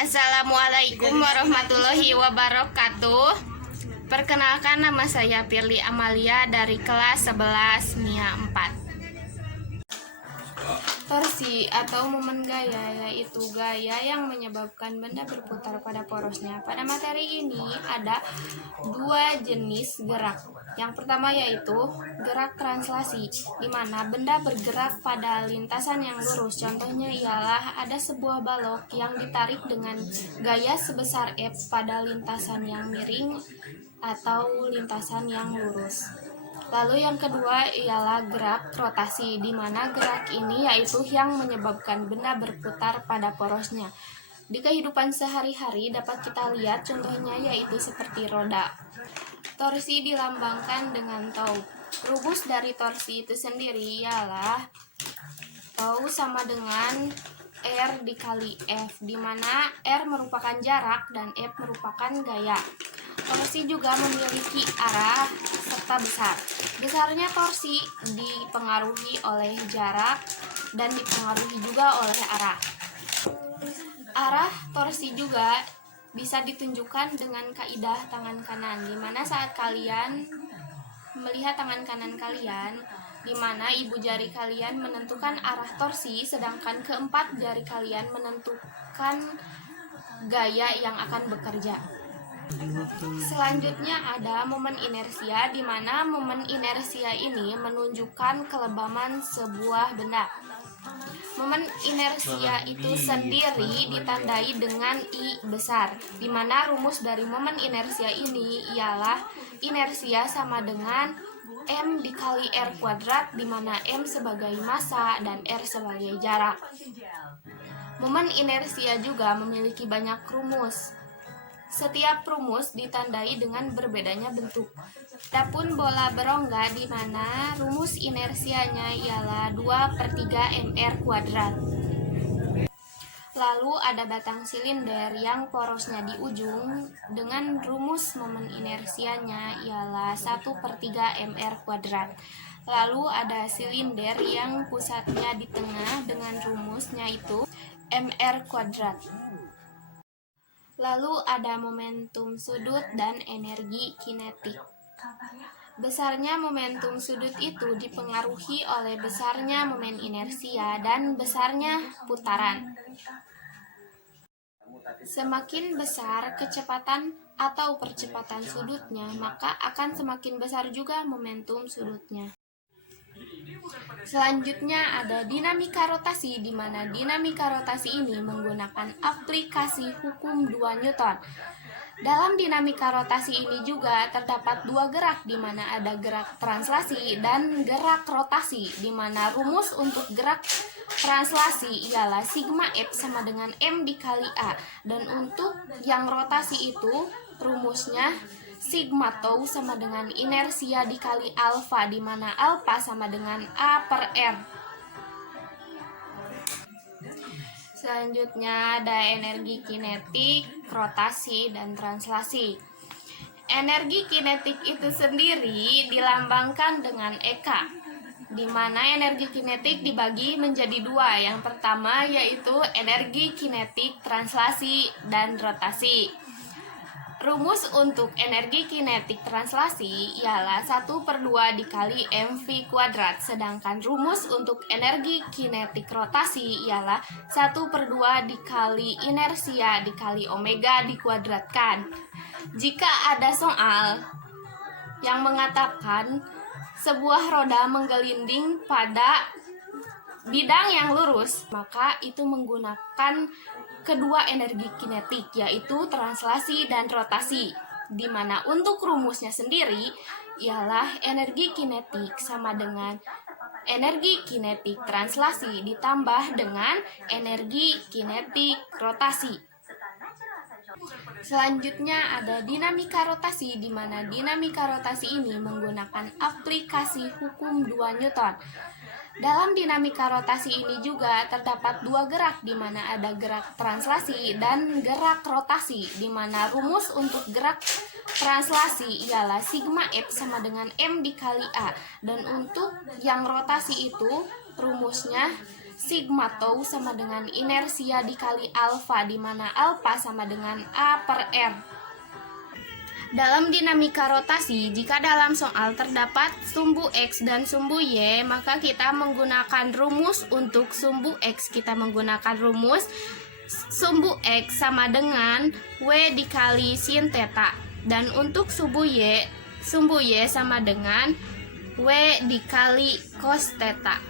Assalamualaikum warahmatullahi wabarakatuh. Perkenalkan, nama saya Firly Amalia dari kelas 11 MIA 4. Torsi atau momen gaya yaitu gaya yang menyebabkan benda berputar pada porosnya. Pada materi ini ada dua jenis gerak. Yang pertama yaitu gerak translasi, di mana benda bergerak pada lintasan yang lurus. Contohnya ialah ada sebuah balok yang ditarik dengan gaya sebesar F pada lintasan yang miring atau lintasan yang lurus. Lalu yang kedua ialah gerak rotasi, di mana gerak ini yaitu yang menyebabkan benda berputar pada porosnya. Di kehidupan sehari-hari dapat kita lihat contohnya yaitu seperti roda. Torsi dilambangkan dengan tau. Rumus dari torsi itu sendiri ialah tau sama dengan R dikali F, di mana R merupakan jarak dan F merupakan gaya. Torsi juga memiliki arah serta besar. Besarnya torsi dipengaruhi oleh jarak dan dipengaruhi juga oleh arah. Arah torsi juga bisa ditunjukkan dengan kaidah tangan kanan, di mana saat kalian melihat tangan kanan kalian, di mana ibu jari kalian menentukan arah torsi, sedangkan keempat jari kalian menentukan gaya yang akan bekerja. Selanjutnya ada momen inersia, di mana momen inersia ini menunjukkan kelebaman sebuah benda. Momen inersia itu sendiri ditandai dengan I besar, di mana rumus dari momen inersia ini ialah inersia sama dengan M dikali R kuadrat, di mana M sebagai massa dan R sebagai jarak. Momen inersia juga memiliki banyak rumus. Setiap rumus ditandai dengan berbedanya bentuk. Adapun bola berongga, di mana rumus inersianya ialah 2/3 mr kuadrat. Lalu ada batang silinder yang porosnya di ujung, dengan rumus momen inersianya ialah 1/3 mr kuadrat. Lalu ada silinder yang pusatnya di tengah, dengan rumusnya itu mr kuadrat. Lalu ada momentum sudut dan energi kinetik. Besarnya momentum sudut itu dipengaruhi oleh besarnya momen inersia dan besarnya putaran. Semakin besar kecepatan atau percepatan sudutnya, maka akan semakin besar juga momentum sudutnya. Selanjutnya ada dinamika rotasi, di mana dinamika rotasi ini menggunakan aplikasi hukum 2 Newton. Dalam dinamika rotasi ini juga terdapat dua gerak, di mana ada gerak translasi dan gerak rotasi, di mana rumus untuk gerak translasi ialah sigma F sama dengan M dikali A, dan untuk yang rotasi itu rumusnya sigma tau sama dengan inersia dikali alfa, di mana alfa sama dengan A per R. Selanjutnya ada energi kinetik, rotasi, dan translasi. Energi kinetik itu sendiri dilambangkan dengan EK, di mana energi kinetik dibagi menjadi dua. Yang pertama yaitu energi kinetik translasi dan rotasi. Rumus untuk energi kinetik translasi ialah 1/2 dikali mv kuadrat, sedangkan rumus untuk energi kinetik rotasi ialah 1/2 dikali inersia dikali omega dikuadratkan. Jika ada soal yang mengatakan sebuah roda menggelinding pada bidang yang lurus, maka itu menggunakan kedua energi kinetik, yaitu translasi dan rotasi, di mana untuk rumusnya sendiri ialah energi kinetik sama dengan energi kinetik translasi ditambah dengan energi kinetik rotasi. Selanjutnya ada dinamika rotasi, di mana dinamika rotasi ini menggunakan aplikasi hukum 2 Newton. Dalam dinamika rotasi ini juga terdapat dua gerak, di mana ada gerak translasi dan gerak rotasi, di mana rumus untuk gerak translasi ialah sigma F sama dengan M dikali A, dan untuk yang rotasi itu rumusnya sigma tau sama dengan inersia dikali alfa, di mana alfa sama dengan A per R. Dalam dinamika rotasi, jika dalam soal terdapat sumbu X dan sumbu Y, maka kita menggunakan rumus untuk sumbu X. Kita menggunakan rumus sumbu X sama dengan W dikali sin theta. Dan untuk sumbu Y sama dengan W dikali cos theta.